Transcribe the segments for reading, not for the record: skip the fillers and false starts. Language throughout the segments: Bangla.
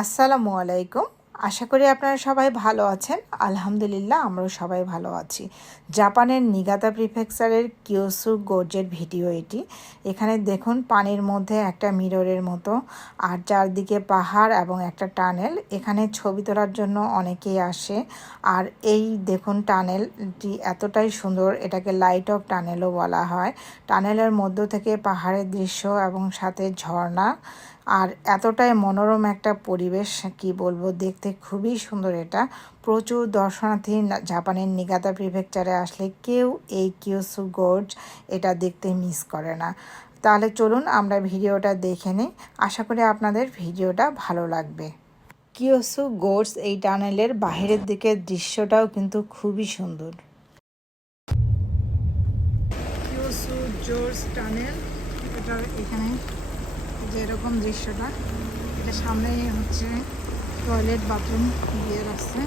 আসসালামু আলাইকুম। আশা করি আপনারা সবাই ভালো আছেন। আলহামদুলিল্লাহ আমরাও সবাই ভালো আছি। জাপানের নিগাতা প্রিফেকচারের কিয়োসু গোর্জের ভিডিও এটি। এখানে দেখুন পানির মধ্যে একটা মিররের মতো, আর চারদিকে পাহাড় এবং একটা টানেল। এখানে ছবি তোলার জন্য অনেকেই আসে। আর এই দেখুন টানেলটি এতটাই সুন্দর, এটাকে লাইট অফ টানেলও বলা হয়। টানেলের মধ্য থেকে পাহাড়ের দৃশ্য এবং সাথে ঝর্ণা, আর এতটাই মনোরম একটা পরিবেশ, কি বলবো, দেখতে খুবই সুন্দর। এটা প্রচুর দর্শনার্থী জাপানের নিগাতা প্রিফেকচারে আসলে কেউ এই কিয়োসু গোর্জ এটা দেখতে মিস করে না। তাহলে চলুন আমরা ভিডিওটা দেখে নিই। আশা করি আপনাদের ভিডিওটা ভালো লাগবে। কিয়োসু গোর্জ এই টানেলের বাহিরের দিকের দৃশ্যটাও কিন্তু খুবই সুন্দর। কিয়োসু গোর্জ টানেল, এটা এখানে যেরকম দৃশ্যটা, এটা সামনেই হচ্ছে টয়লেট বাথরুম দিয়ে রাখছে।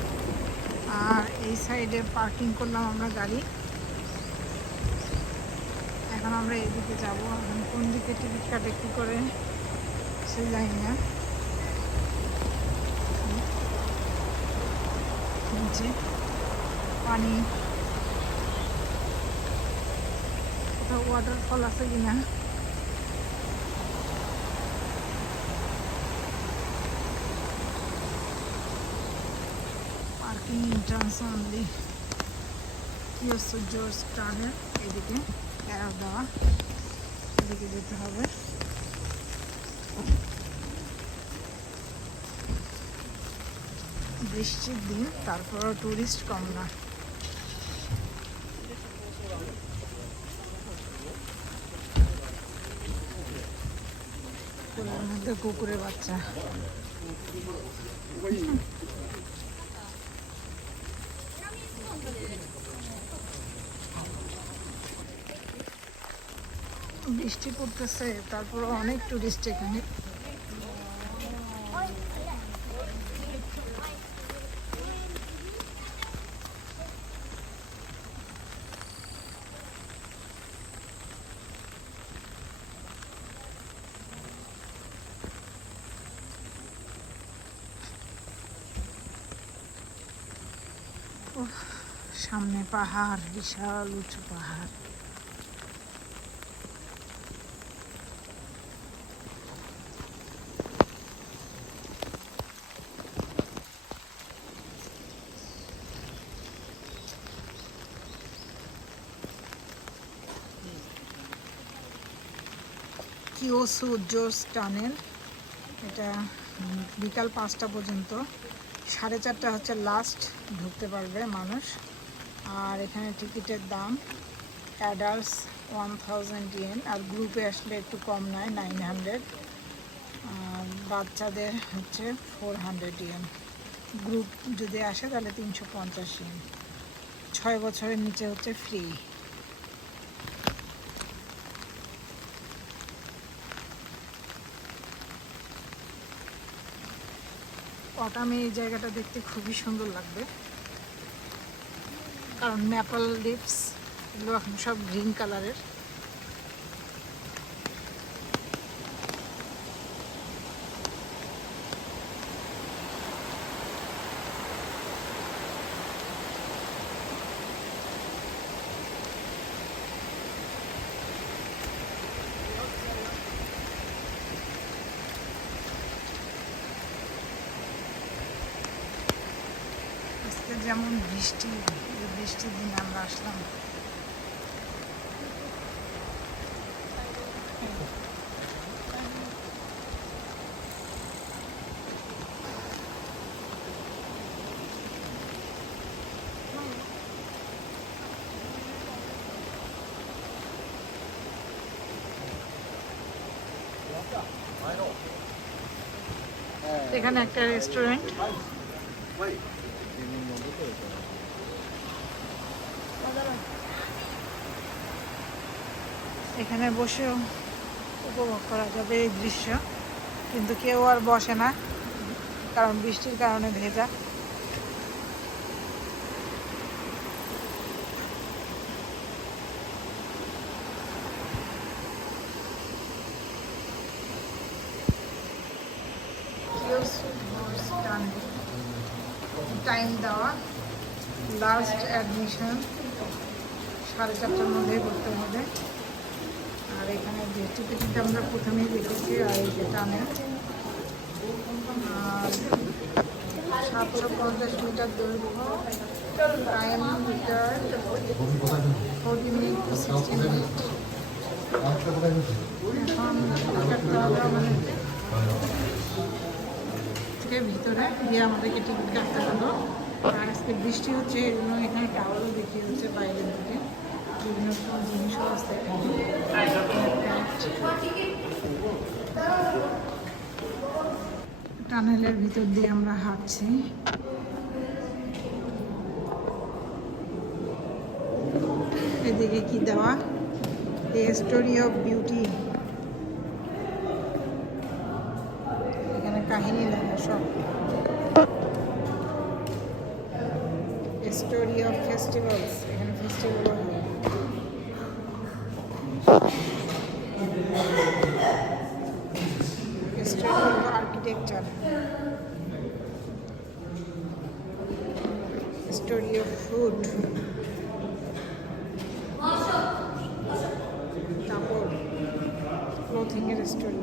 আর এই সাইডে পার্কিং করলাম আমরা গাড়ি। এখন আমরা এইদিকে যাব। এখন কোন দিকে টিকিট কাটে কী করে সে জানি না। নিচে পানি, কোথাও ওয়াটারফল আছে কিনা। Parking entrance only. Kiyotsu gorge tunnel, এদিকে অ্যারো দেওয়া, এদিকে যেতে হবে। বৃষ্টির দিন, তারপরও টুরিস্ট কম না। পুকুরের মধ্যে কুকুরের বাচ্চা। বৃষ্টি পড়তেছে, তারপরও অনেক টুরিস্ট এখানে। সামনে পাহাড়, বিশাল উঁচু পাহাড়। কিয়োসু গোর্জ টানেল, এটা বিকাল 5টা পর্যন্ত, 4:30 হচ্ছে লাস্ট ঢুকতে পারবে মানুষ। আর এখানে টিকিটের দাম অ্যাডাল্টস 1000 ইয়েন, আর গ্রুপে আসলে একটু কম নেয় 900, আর বাচ্চাদের হচ্ছে 400 ইয়েন। গ্রুপ যদি আসে তাহলে 350 ইয়েন। 6 বছরের নিচে হচ্ছে ফ্রি। অটামে এই জায়গাটা দেখতে খুবই সুন্দর লাগবে, কারণ ম্যাপল লিভস এগুলো এখন সব গ্রিন কালারের। আজকে যেমন বৃষ্টি, এই বৃষ্টির দিনে আমরা আসলাম। এখানে একটা রেস্টুরেন্ট, এখানে বসেও উপভোগ করা যাবে এই দৃশ্য, কিন্তু কেউ আর বসে না, কারণ বৃষ্টির কারণে ভেজা। কিয়োসু টাইম দেওয়া, লাস্ট অ্যাডমিশন 4:30টার মধ্যে করতে হবে। আর এখানে যে টিকিটটা আমরা প্রথমেই দেখেছি, আর এই যে টানে, আর 750 মিটার দৈর্ঘ্য, time metre 40 minute to 60 minute. এখন টিকিটটা মানে থেকে ভিতরে দিয়ে আমাদেরকে টিকিট কাটতে হলো। আর আজকে বৃষ্টি হচ্ছে, এই জন্য এখানে টাওয়ারও দেখি হচ্ছে বাইরের দিকে, বিভিন্ন সব জিনিসও আছে। টানেলের ভিতর দিয়ে আমরা হাঁটছি। এদিকে কি দেওয়া, এ স্টোরি অফ বিউটি, এখানে কাহিনী লেখা সব। স্টোরি অফ ফেস্টিভ্যালস, এখানে ফেস্টিভ্যাল হয়। Story of architecture, story of food, তারপর ক্লোথিংয়ের স্টোরি।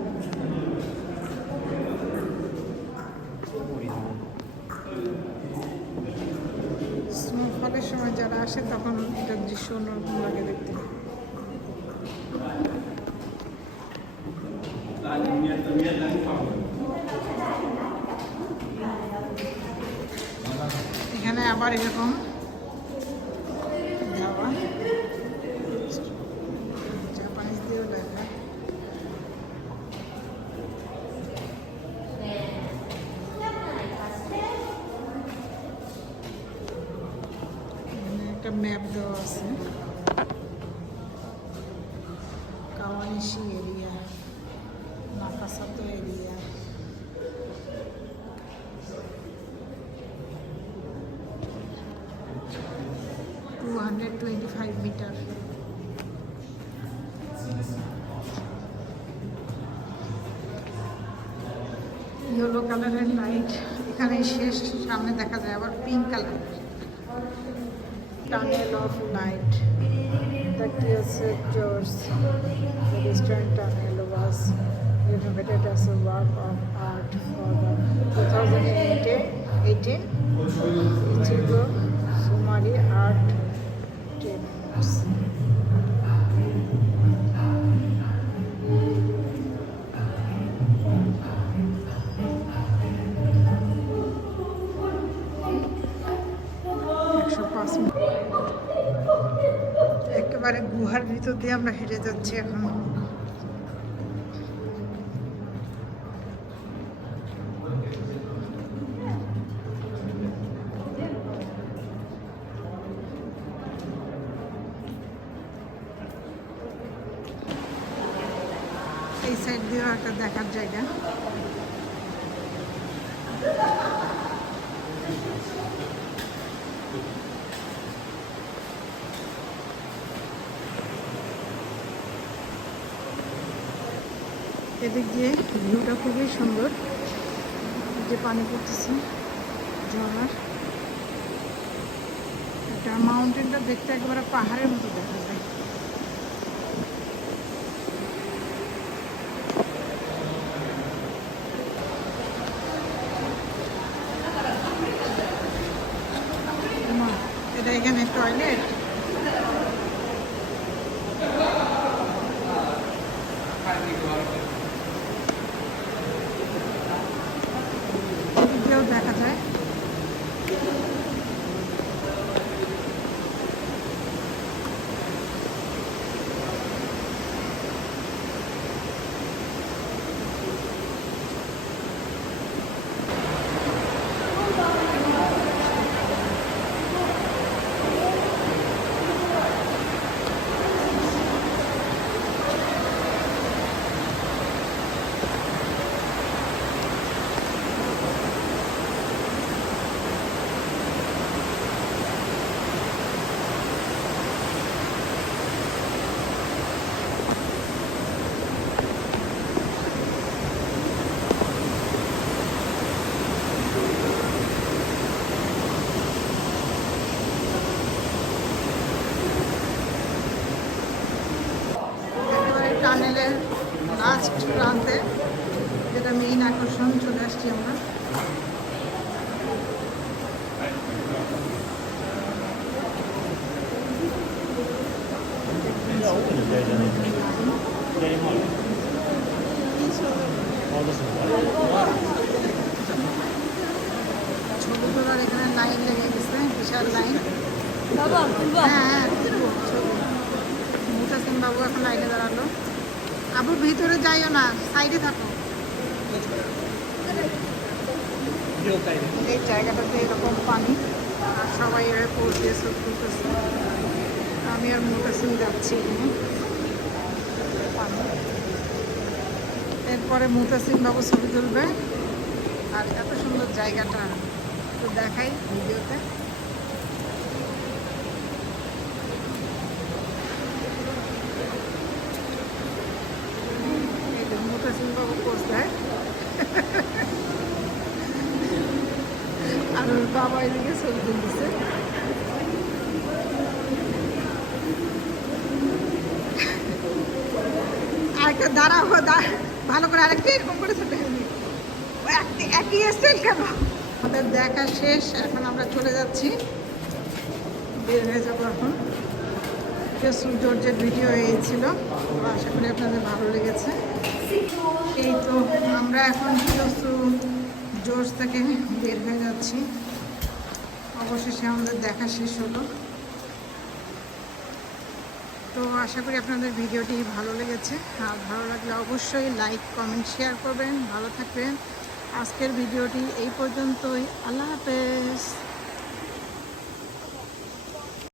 স্নোফলের সময় যারা আসে তখন এটার দৃশ্য অন্যরকম লাগে দেখতে। এখানে আবার এরকম যাওয়া, জাপানিজ দিয়েও লেখা। একটা ম্যাপ দেওয়া আছে, কাওয়ানিশি এরিয়া, নাকাসাতো এরিয়া। $225 মিটার। ইয়েলো কালারের লাইট এখানে শেষ, সামনে দেখা যায় আবার pink colour. Tunnel of Light, the Kiosk Church, the Eastern Tunnel was renovated as a work of art for the 2018 Ichigo Sumari Art Tributes. একেবারে গুহার ভিতর দিয়ে আমরা হেঁটে যাচ্ছি এখন। এই সাইড দিয়েও একটা দেখার জায়গা। এদিক দিয়ে ভিউটা খুবই সুন্দর, যে পানি পড়তেছে ঝর্ণার। এটা মাউন্টেনটা দেখতে একেবারে পাহাড়ের মতো দেখা যায়। এটা এখানে টয়লেট। দেখা যায় আমরা। ছবি তোলার এখানে লাইন লেগে গেছে, বিশাল লাইন। হ্যাঁ মুতাসিম বাবু এখন লাইনে দাঁড়ালো। আবু ভিতরে যাইও না, সাইডে থাকো। এই জায়গাটাতে এরকম পানি, আর সবাই এর পোজ দিয়ে ছবি তুলতেছে। আমি আর মুতাসিম যাচ্ছি এখানে পানি। এরপরে মুতাসিম বাবু ছবি তুলবে। আর এত সুন্দর জায়গাটা তো দেখাই ভিডিওতে। মুতাসিম বাবু পোজ দেয়, আর ওর বাবা এদিকে ছবি তুলতেছে। আরেকটা দাঁড়াও, ভালো করে আরেকটা এরকম করে ছোট একই স্টাইল কেন? আমাদের দেখা শেষ, এখন আমরা চলে যাচ্ছি, বের হয়ে যাবো এখন। কেউসুর জর্জের ভিডিও এই ছিল, আশা করি আপনাদের ভালো লেগেছে। এই তো আমরা এখন কেউসুর জর্জ থেকে বের হয়ে যাচ্ছি। অবশেষে আমাদের দেখা শেষ হলো। তো আশা করি আপনাদের ভিডিওটি ভালো লেগেছে। আর ভালো লাগলে অবশ্যই লাইক কমেন্ট শেয়ার করবেন। ভালো থাকবেন। আজকের ভিডিওটি এই পর্যন্তই। আল্লাহ হাফেজ।